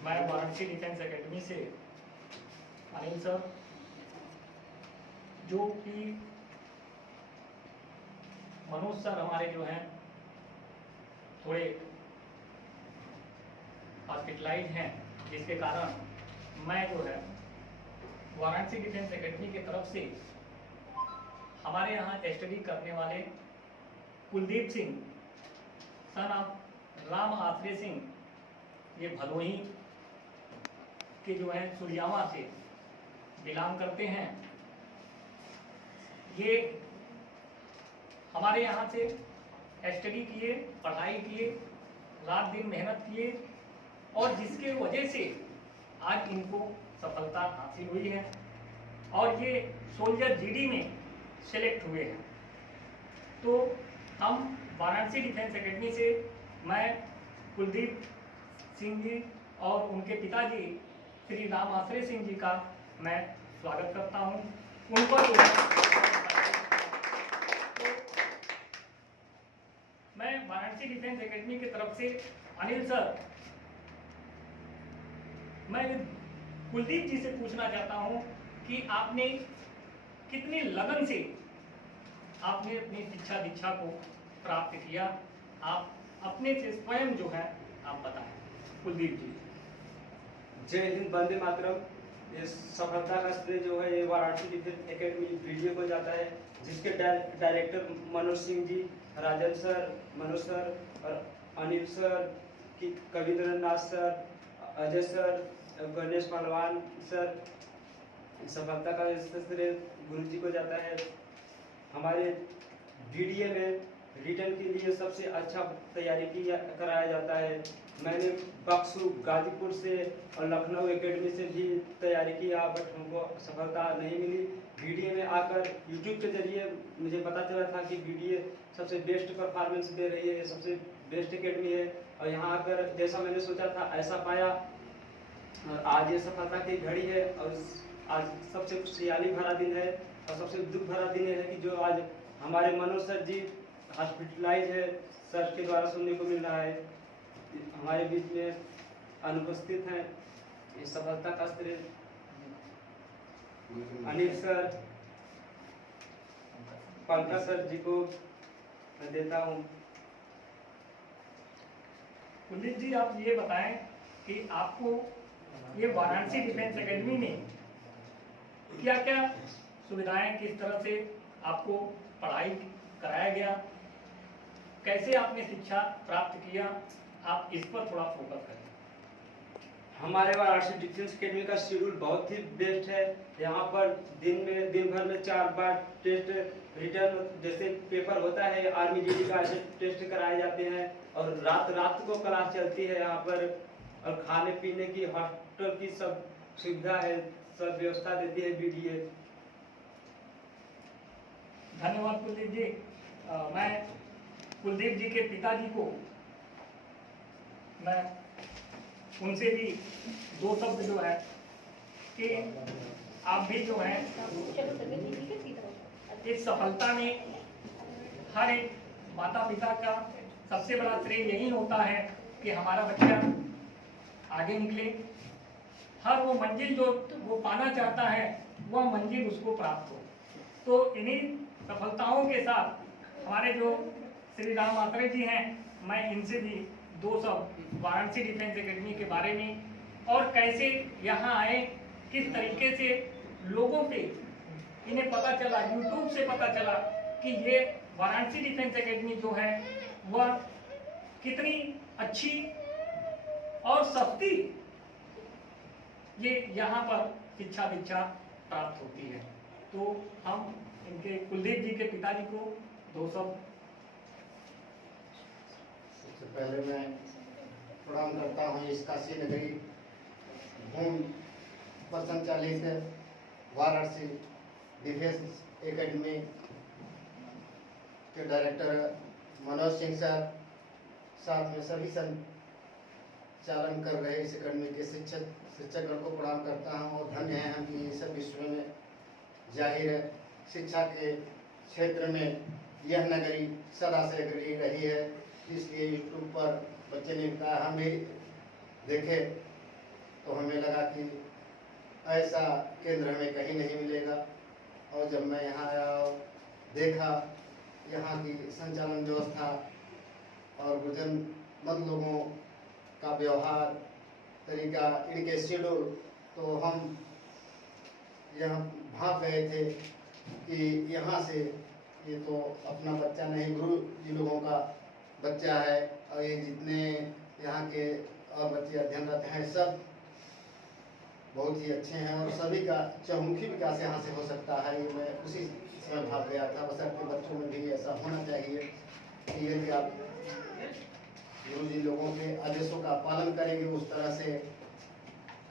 मैं Varanasi defence academy से Anil sir, जो कि मनोज सर हमारे जो हैं थोड़े हॉस्पिटलाइज हैं, जिसके कारण मैं जो है वाराणसी डिफेंस एकेडमी की तरफ से हमारे यहाँ स्टडी करने वाले कुलदीप सिंह सन ऑफ राम आश्रय सिंह, ये भदोही के जो है सुरजावा से बिलोंग करते हैं। ये हमारे यहाँ से स्टडी किए, पढ़ाई किए, रात दिन मेहनत किए और जिसके वजह से आज इनको सफलता हासिल हुई है और ये सोल्जर जीडी में सेलेक्ट हुए हैं। तो हम वाराणसी डिफेंस एकेडमी से मैं कुलदीप सिंह जी और उनके पिताजी श्री राम आश्रय सिंह जी का मैं स्वागत करता हूं। उनको जो है तो मैं वाराणसी डिफेंस एकेडमी की तरफ से अनिल सर, मैं कुलदीप जी से पूछना चाहता हूं कि आपने कितनी लगन से आपने अपनी शिक्षा दीक्षा को प्राप्त किया, आप अपने से स्वयं जो है आप बताएं। कुलदीप जी। जय हिंद, वंदे मातरम। ये सफलता का श्रेय जो है ये वाराणसी डिफेंस एकेडमी वीडियो को जाता है, जिसके डायरेक्टर मनोज सिंह जी, राजन सर, मनोज सर और अनिल सर, की कविंद्र नाथ सर, अजय सर, गणेश पहलवान सर। सफलता का श्रेय गुरु जी को जाता है। हमारे बीडीए में रिटर्न के लिए सबसे अच्छा तैयारी कराया जाता है। मैंने बक्सू, गाजीपुर से और लखनऊ एकेडमी से भी तैयारी किया, बट हमको सफलता नहीं मिली। बीडीए में आकर यूट्यूब के जरिए मुझे पता चला था कि बीडीए सबसे बेस्ट परफॉर्मेंस दे रही है, सबसे बेस्ट एकेडमी है और यहाँ आकर जैसा मैंने सोचा था ऐसा पाया और आज ये सफलता की घड़ी है। और आज सबसे खुशहाली भरा दिन है और सबसे दुख भरा दिन है कि जो आज हमारे मनोज सर जी हॉस्पिटलाइज है, सर के द्वारा सुनने को मिल रहा है, हमारे बीच में अनुपस्थित हैं। ये सफलता का श्रेय अनिल सर, पंकज सर जी को मैं देता हूँ। कुलदीप जी, आप ये बताएं कि आपको ये वाराणसी डिफेंस एकेडमी में क्या क्या सुविधाएं, किस तरह से आपको पढ़ाई कराया गया, कैसे आपने शिक्षा प्राप्त किया, आप इस पर थोड़ा फोकस करें। हमारे वाराणसी डिफेंस एकेडमी का शेड्यूल बहुत ही बेस्ट है। यहाँ पर दिन भर में 4 बार टेस्ट, रिटर्न जैसे पेपर होता है आर्मी जीडी का, ऐसे टेस्ट कराए जाते हैं और रात को क्लास चलती है यहाँ पर। और खाने पीने की, हॉस्टल की सब सुविधा है, सब व्यवस्था देती है बीडीए। धन्यवाद कुलदीप जी। मैं कुलदीप जी के पिताजी को मैं उनसे भी 2 शब्द जो है कि आप भी जो है इस सफलता में हर एक माता पिता का सबसे बड़ा श्रेय यही होता है कि हमारा बच्चा आगे निकले, हर वो मंजिल जो वो पाना चाहता है वह मंजिल उसको प्राप्त हो। तो इन्हीं सफलताओं के साथ हमारे जो श्री राम आश्रय जी हैं, मैं इनसे भी 2 शब्द वाराणसी डिफेंस एकेडमी के बारे में और कैसे यहाँ आए, किस तरीके से लोगों पे इन्हें पता चला, यूट्यूब से पता चला कि ये वाराणसी डिफेंस एकेडमी जो है वह कितनी अच्छी और सस्ती ये यहाँ पर शिक्षा दीक्षा प्राप्त होती है। तो हम इनके कुलदीप जी के पिताजी को 2 शब्द। सबसे पहले मैं प्रणाम करता हूँ इस काशी नगरी भूमि पर संचालित वाराणसी डिफेंस एकेडमी के डायरेक्टर मनोज सिंह सर, साथ में सभी संचालन कर रहे इस एकेडमी के शिक्षकगण को प्रणाम करता हूँ और धन्य है हम कि सब विश्व में जाहिर है शिक्षा के क्षेत्र में यह नगरी सदा से अग्रणी रही है। इसलिए यूट्यूब पर बच्चे ने कहा हम भी देखे तो हमें लगा कि ऐसा केंद्र हमें कहीं नहीं मिलेगा। और जब मैं यहाँ आया और देखा यहाँ की संचालन व्यवस्था और गुजरमंद लोगों का व्यवहार तरीका, इनके शेड्यूल, तो हम यहाँ भाग गए थे कि यहाँ से ये तो अपना बच्चा नहीं, गुरु जी लोगों का बच्चा है। और ये जितने यहाँ के और बच्चे अध्ययनरत हैं सब बहुत ही अच्छे हैं और सभी का चहुमुखी विकास यहाँ से हो सकता है। ये मैं उसी समय भाग गया था। बस आपके बच्चों में भी ऐसा होना चाहिए कि यदि आप गुरु जी लोगों के आदेशों का पालन करेंगे, उस तरह से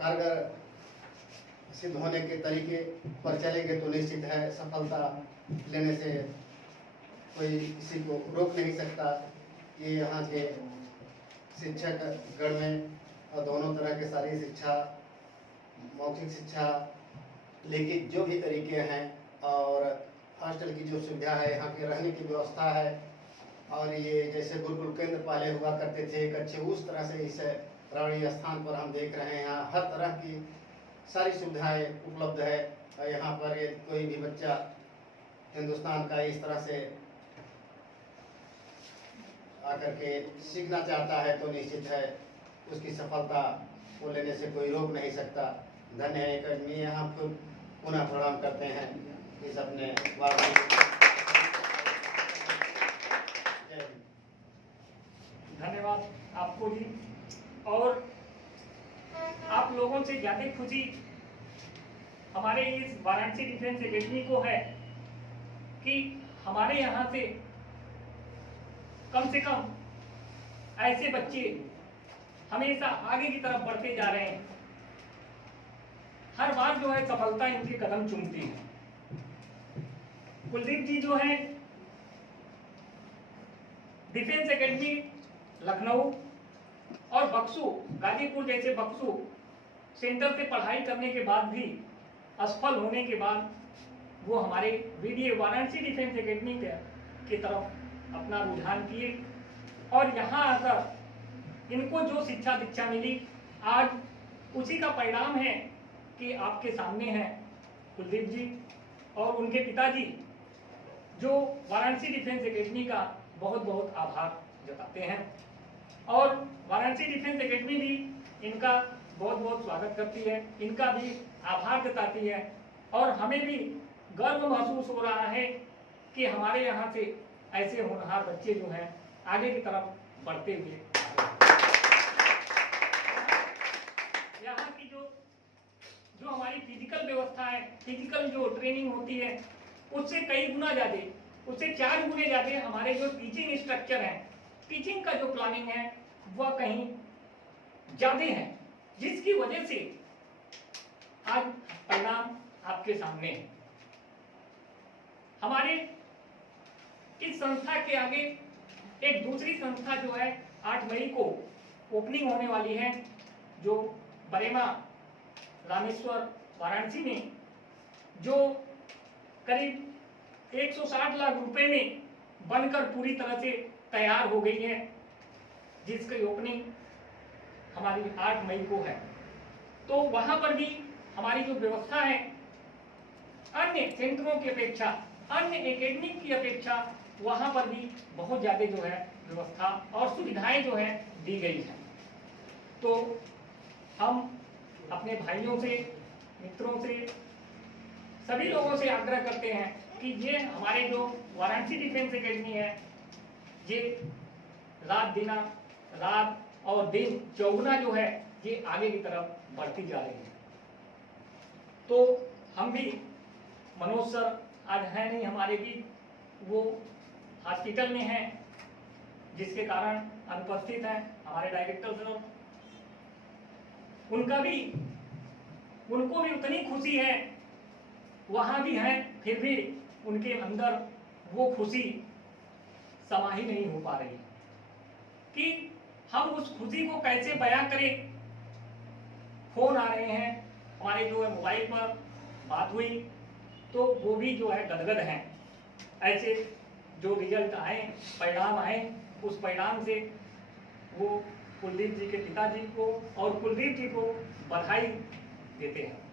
कारगर सिद्ध होने के तरीके पर चलेंगे, तो निश्चित है सफलता लेने से कोई किसी को रोक नहीं सकता। ये यहाँ के शिक्षक गण में और दोनों तरह के सारी शिक्षा, मौखिक शिक्षा, लिखित जो भी तरीके हैं, और हॉस्टल की जो सुविधा है, यहाँ के रहने की व्यवस्था है, और ये जैसे गुरुकुल केंद्र पहले हुआ करते थे एक अच्छे, उस तरह से इस रमणीय स्थान पर हम देख रहे हैं यहाँ हर तरह की सारी सुविधाएं उपलब्ध है। और यहाँ पर कोई भी बच्चा हिंदुस्तान का इस तरह से आकर के सीखना चाहता है तो निश्चित है उसकी सफलता को लेने से कोई रोक नहीं सकता। धन्य है अकादमी। हम पुनः प्रणाम करते हैं इस अपने धन्यवाद आपको जी। और आप लोगों से ज्यादा खुशी हमारे इस वाराणसी डिफेंस एकेडमी को है कि हमारे यहाँ से कम ऐसे बच्चे हमेशा आगे की तरफ बढ़ते जा रहे हैं। हर बार जो है सफलता इनके कदम चूमती है। कुलदीप जी जो है डिफेंस एकेडमी लखनऊ और बक्सू, गाजीपुर जैसे बक्सू सेंटर से पढ़ाई करने के बाद भी असफल होने के बाद वो हमारे वीडीए वाराणसी डिफेंस एकेडमी की तरफ अपना रुझान किए और यहाँ आकर इनको जो शिक्षा दीक्षा मिली, आज उसी का परिणाम है कि आपके सामने हैं कुलदीप जी और उनके पिताजी, जो वाराणसी डिफेंस एकेडमी का बहुत बहुत आभार जताते हैं। और वाराणसी डिफेंस एकेडमी भी इनका बहुत बहुत स्वागत करती है, इनका भी आभार जताती है और हमें भी गर्व महसूस हो रहा है कि हमारे यहाँ से ऐसे होनहार बच्चे जो हैं आगे की तरफ बढ़ते हुए यहाँ की जो हमारी फिजिकल व्यवस्था है, फिजिकल जो ट्रेनिंग होती है उससे कई गुना ज्यादा, उससे 4 गुने ज्यादा हमारे जो टीचिंग स्ट्रक्चर है, टीचिंग का जो प्लानिंग है वह कहीं ज्यादा है, जिसकी वजह से आज परिणाम आपके सामने है। हमारे इस संस्था के आगे एक दूसरी संस्था जो है 8 मई को ओपनिंग होने वाली है, जो बरेमा रामेश्वर वाराणसी में, जो करीब 160 लाख रुपए में बनकर पूरी तरह से तैयार हो गई है, जिसकी ओपनिंग हमारी 8 मई को है। तो वहां पर भी हमारी जो व्यवस्था है अन्य सेंटरों की अपेक्षा, अन्य एकेडमिक की अपेक्षा वहां पर भी बहुत ज्यादा जो है व्यवस्था और सुविधाएं जो है दी गई है। तो हम अपने भाइयों से, मित्रों से, सभी लोगों से आग्रह करते हैं कि ये हमारे जो वाराणसी डिफेंस एकेडमी है, ये रात और दिन चौगुना जो है ये आगे की तरफ बढ़ती जा रही है। तो हम भी, मनोज सर आज है नहीं हमारे बीच, वो हॉस्पिटल में हैं, जिसके कारण अनुपस्थित हैं हमारे डायरेक्टर सर। उनको भी उतनी खुशी है, वहां भी हैं, फिर भी उनके अंदर वो खुशी समा ही नहीं हो पा रही है कि हम उस खुशी को कैसे बयां करें। फोन आ रहे हैं हमारे, जो है मोबाइल पर बात हुई तो वो भी जो है गदगद हैं। ऐसे जो रिजल्ट आए, परिणाम आए, उस परिणाम से वो कुलदीप जी के पिताजी को और कुलदीप जी को बधाई देते हैं।